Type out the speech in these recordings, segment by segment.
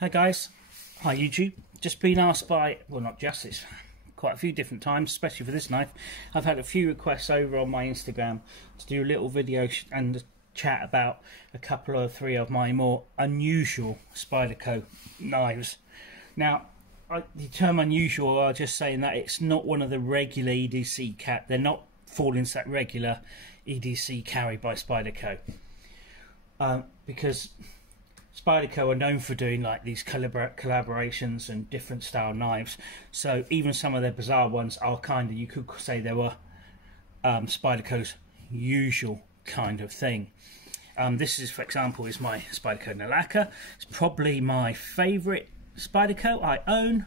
Hi guys, hi YouTube. Just been asked by, well not just, it's quite a few different times, especially for this knife. I've had a few requests over on my Instagram to do a little video and chat about a couple or three of my more unusual Spyderco knives. Now, the term unusual, I'm just saying that it's not one of the regular EDC they're not falling into that regular EDC carry by Spyderco. Because Spyderco are known for doing like these collaborations and different style knives, so even some of their bizarre ones are kind of, you could say they were Spyderco's usual kind of thing. This is, for example, is my Spyderco Nilakka. It's probably my favourite Spyderco I own.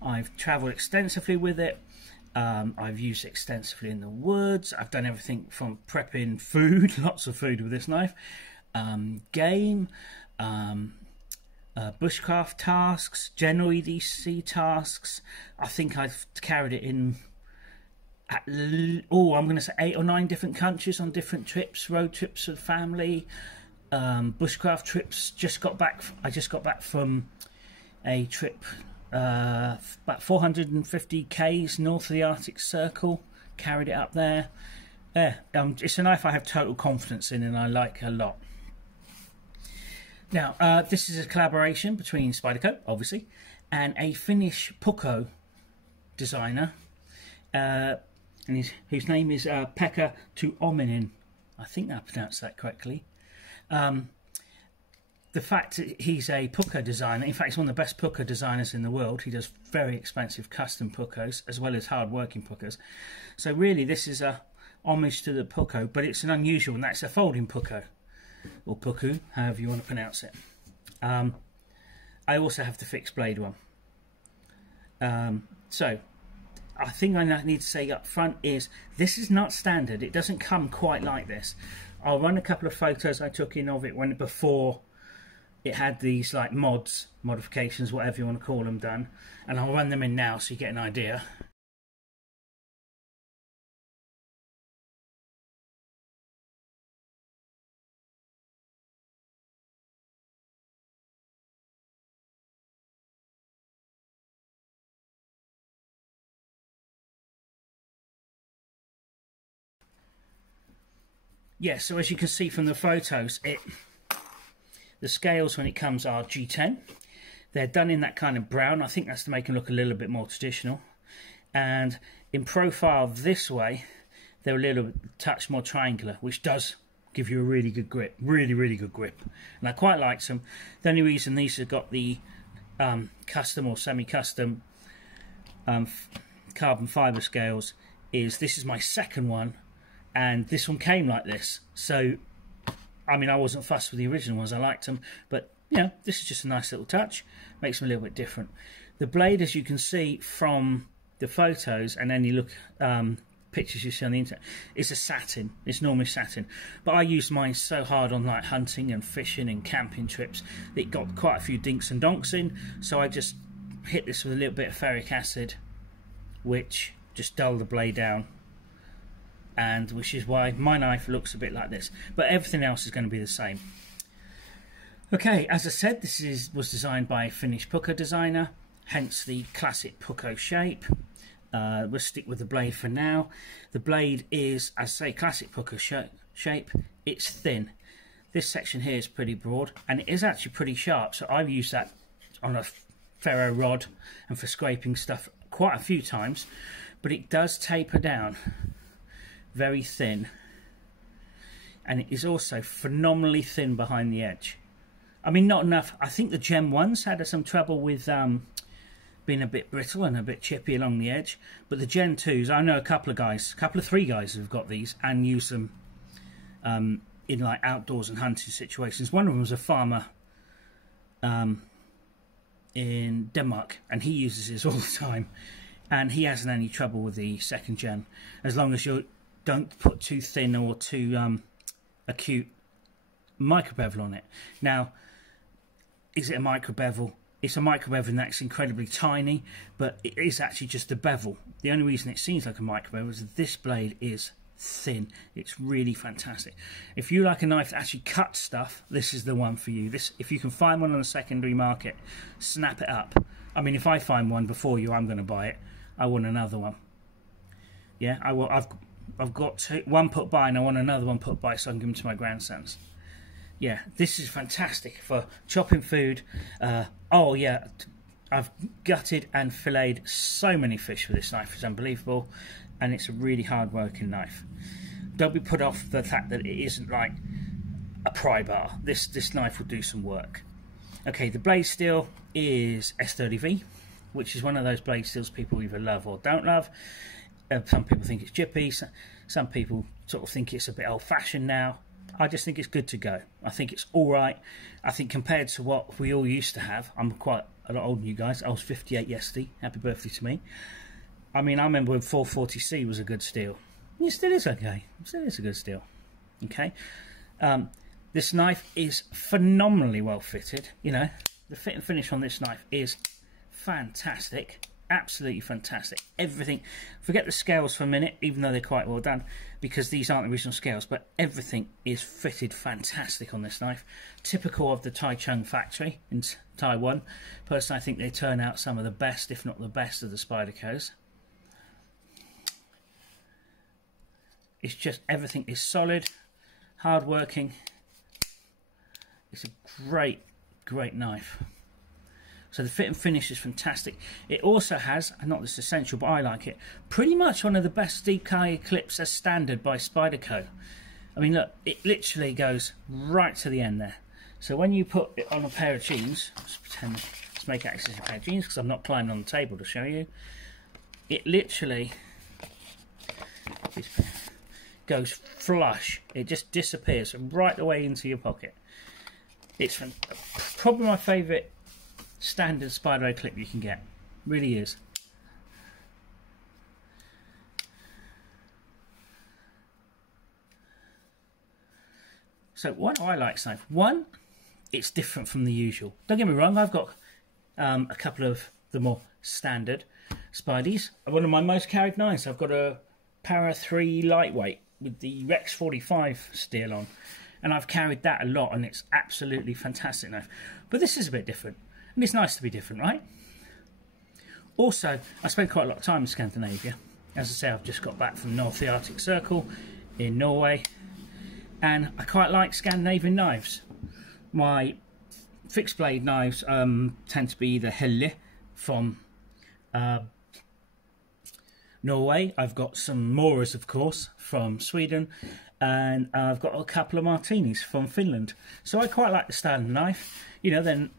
I've travelled extensively with it. I've used it extensively in the woods. I've done everything from prepping food, lots of food with this knife, game, bushcraft tasks, general EDC tasks. I think I've carried it in at, I'm going to say 8 or 9 different countries on different trips, road trips with family, bushcraft trips. I just got back from a trip about 450 k's north of the Arctic Circle. Carried it up there. It's a knife I have total confidence in and I like a lot. Now, this is a collaboration between Spyderco, obviously, and a Finnish Puukko designer, whose name is Pekka Tuominen. I think I pronounced that correctly. The fact that he's a Puukko designer, in fact, he's one of the best Puukko designers in the world. He does very expensive custom Puukkos, as well as hard-working Puukkos. So really, this is a homage to the Puukko, but it's an unusual, and that's a folding Puukko. Or Puku, however you want to pronounce it. I also have the fixed blade one. So, I think I need to say up front is, this is not standard. It doesn't come quite like this. I'll run a couple of photos I took in of it before it had these like modifications, whatever you want to call them, done. And I'll run them in now so you get an idea. Yeah, so as you can see from the photos, the scales when it comes are G10. They're done in that kind of brown. I think that's to make them look a little bit more traditional. And in profile this way, they're a little touch more triangular, which does give you a really good grip. Really, really good grip. And I quite like them. The only reason these have got the custom or semi-custom carbon fibre scales is this is my second one. And this one came like this, so I mean I wasn't fussed with the original ones. I liked them, but you know, this is just a nice little touch, makes them a little bit different. The blade, as you can see from the photos and any look pictures you see on the internet, is a satin. It's normally satin, but I used mine so hard on like hunting and fishing and camping trips that it got quite a few dinks and donks in, so I just hit this with a little bit of ferric acid, which just dulled the blade down, and which is why my knife looks a bit like this, but everything else is going to be the same. Okay, as I said, this was designed by a Finnish Puukko designer, hence the classic Puukko shape. We'll stick with the blade for now. The blade is, as I say, classic Puukko shape. It's thin. This section here is pretty broad, and it is actually pretty sharp, so I've used that on a ferro rod and for scraping stuff quite a few times, but it does taper down. Very thin, and it is also phenomenally thin behind the edge. I mean, not enough. I think the Gem 1s had some trouble with being a bit brittle and a bit chippy along the edge, but the Gen 2s, I know a couple of 3 guys who've got these and use them in like outdoors and hunting situations. One of them was a farmer in Denmark, and he uses this all the time, and he hasn't any trouble with the 2nd gen, as long as you don't put too thin or too acute micro bevel on it. Now, is it a micro bevel? It's a micro bevel that's incredibly tiny, but it is actually just a bevel. The only reason it seems like a micro bevel is that this blade is thin. It's really fantastic. If you like a knife that actually cuts stuff, this is the one for you. This, if you can find one on the secondary market, snap it up. I mean, if I find one before you, I'm going to buy it. I want another one. Yeah, I will. I've got one put by, and I want another one put by, so I can give them to my grandsons. Yeah, this is fantastic for chopping food. Oh yeah, I've gutted and filleted so many fish with this knife. It's unbelievable, and it's a really hard working knife. Don't be put off the fact that it isn't like a pry bar. This knife will do some work. Okay, the blade steel is S30V, which is one of those blade steels people either love or don't love. Some people think it's chippy, some people sort of think it's a bit old-fashioned now. I just think it's good to go. I think it's alright. I think compared to what we all used to have, I'm quite a lot older than you guys. I was 58 yesterday. Happy birthday to me. I mean, I remember when 440C was a good steel. It still is okay. It still is a good steel. Okay. This knife is phenomenally well fitted. You know, the fit and finish on this knife is fantastic. Absolutely fantastic. Everything, forget the scales for a minute, even though they're quite well done, because these aren't the original scales, but everything is fitted fantastic on this knife. Typical of the Taichung factory in Taiwan. Personally, I think they turn out some of the best, if not the best, of the Spydercos. It's just, everything is solid, hard working. It's a great, great knife. So the fit and finish is fantastic. It also has, and not this essential, but I like it, pretty much one of the best deep carry clips as standard by Spyderco. I mean, look, it literally goes right to the end there. So when you put it on a pair of jeans, let's make it access a pair of jeans because I'm not climbing on the table to show you. It literally goes flush. It just disappears right the way into your pocket. It's probably my favourite standard Spyderco clip you can get. Really is. So why do I like this knife? One, it's different from the usual. Don't get me wrong, I've got a couple of the more standard Spideys. One of my most carried knives, I've got a Para 3 lightweight with the Rex 45 steel on, and I've carried that a lot, and it's absolutely fantastic knife. But this is a bit different. And it's nice to be different, right? Also, I spent quite a lot of time in Scandinavia. As I say, I've just got back from North the Arctic Circle in Norway. And I quite like Scandinavian knives. My fixed blade knives tend to be either Helle from Norway. I've got some Moras, of course, from Sweden. And I've got a couple of Martinis from Finland. So I quite like the style of the knife. You know, then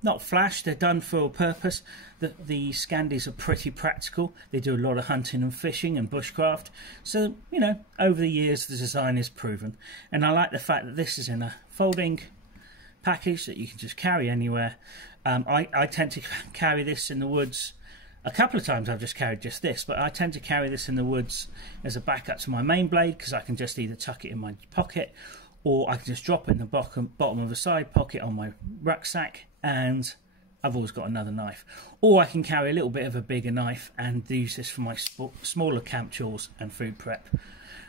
not flash, they're done for a purpose. The Scandis are pretty practical. They do a lot of hunting and fishing and bushcraft. So, you know, over the years the design is proven. And I like the fact that this is in a folding package that you can just carry anywhere. I tend to carry this in the woods. A couple of times I've just carried just this, but I tend to carry this in the woods as a backup to my main blade, because I can just either tuck it in my pocket, or I can just drop it in the bottom of a side pocket on my rucksack, and I've always got another knife. Or I can carry a little bit of a bigger knife and use this for my smaller camp chores and food prep.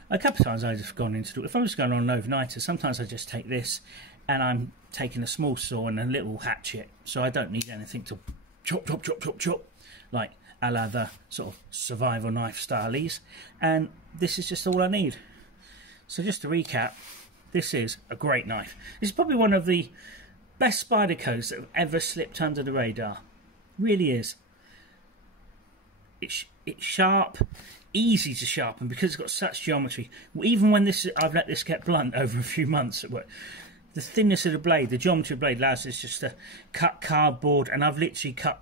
A couple of times I've just gone into, if I'm just going on an overnighter, sometimes I just take this and I'm taking a small saw and a little hatchet, so I don't need anything to chop, chop, chop, chop, chop, like a la the sort of survival knife stylies. And this is just all I need. So just to recap, this is a great knife. This is probably one of the best Spydercos that have ever slipped under the radar. Really is. It's sharp, easy to sharpen because it's got such geometry. Even when I've let this get blunt over a few months at work, the thinness of the blade, the geometry of the blade allows us just to cut cardboard, and I've literally cut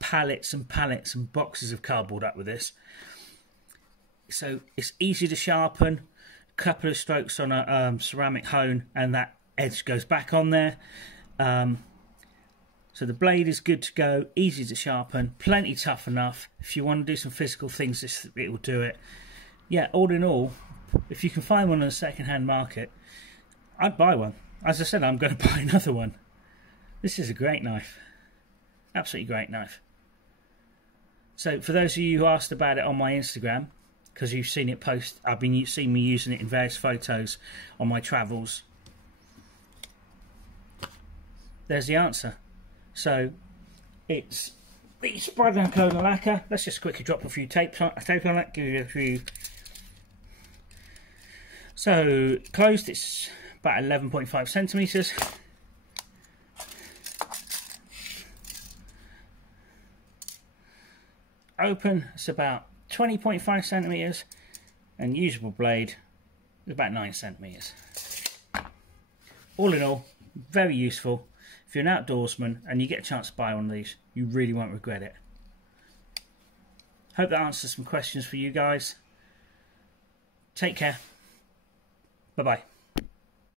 pallets and pallets and boxes of cardboard up with this. So it's easy to sharpen. Couple of strokes on a ceramic hone and that edge goes back on there. So the blade is good to go, easy to sharpen, plenty tough enough. If you want to do some physical things, it will do it. Yeah, all in all, if you can find one on the second-hand market, I'd buy one. As I said, I'm going to buy another one. This is a great knife. Absolutely great knife. So for those of you who asked about it on my Instagram, because you've seen it post. I've been seeing me using it in various photos on my travels. There's the answer. So it's the Spyderco Nilakka. Let's just quickly drop a few tape on it, give you a few. So closed, it's about 11.5 centimeters. Open, it's about 20.5 centimeters, and usable blade is about 9 centimeters. All in all, very useful. If you're an outdoorsman and you get a chance to buy one of these, you really won't regret it. Hope that answers some questions for you guys. Take care. Bye-bye.